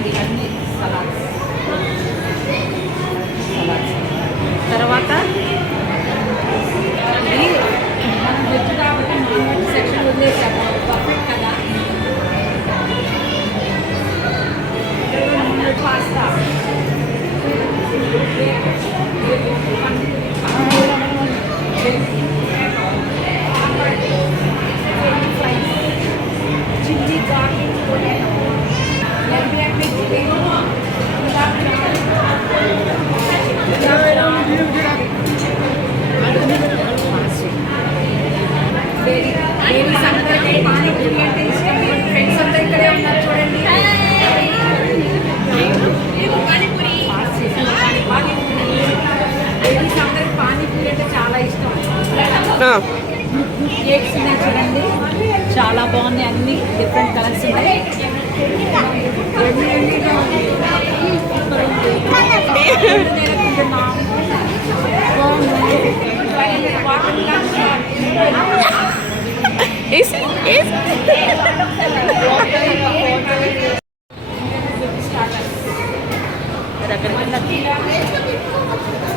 చూడండి అన్ని సలాడ్స్. తర్వాత ఇది మనం వెజ్ కాబట్టి నాన్ వెజ్ సెక్షన్ వదిలేసాము, పర్ఫెక్ట్ కదా. Pasta, chilli garlic potato, ladies అందరికీ పానీపూరి అంటే ఇష్టం. ఫ్రెండ్స్ అంతా ఇక్కడే ఉన్నారు చూడండి. లేడీస్ అందరికి పానీపూరి అంటే చాలా ఇష్టం. కేక్స్ ఉన్నాయి చూడండి, చాలా బాగున్నాయి, అన్ని డిఫరెంట్ కలర్స్ ఉన్నాయి.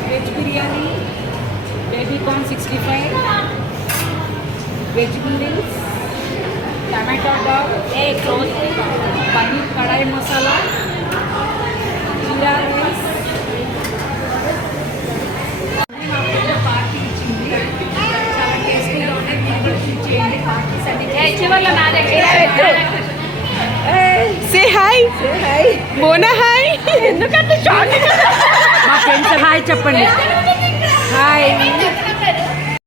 Veg biryani, baby corn 65, veg noodles, tomato డాగ్, పన్నీర్ కడాయి మసాలా, జీరా రైస్. పార్టీ ఇచ్చింది, చాలా టేస్టీగా ఉన్నాయి. మీరు కూడా చేయండి. పార్టీస్ అన్ని చివర్లో నా దగ్గర. Say hi, Bona hi. ఎందుకంటే మా ఫ్రెండ్స్ హాయ్ చెప్పండి. హాయ్.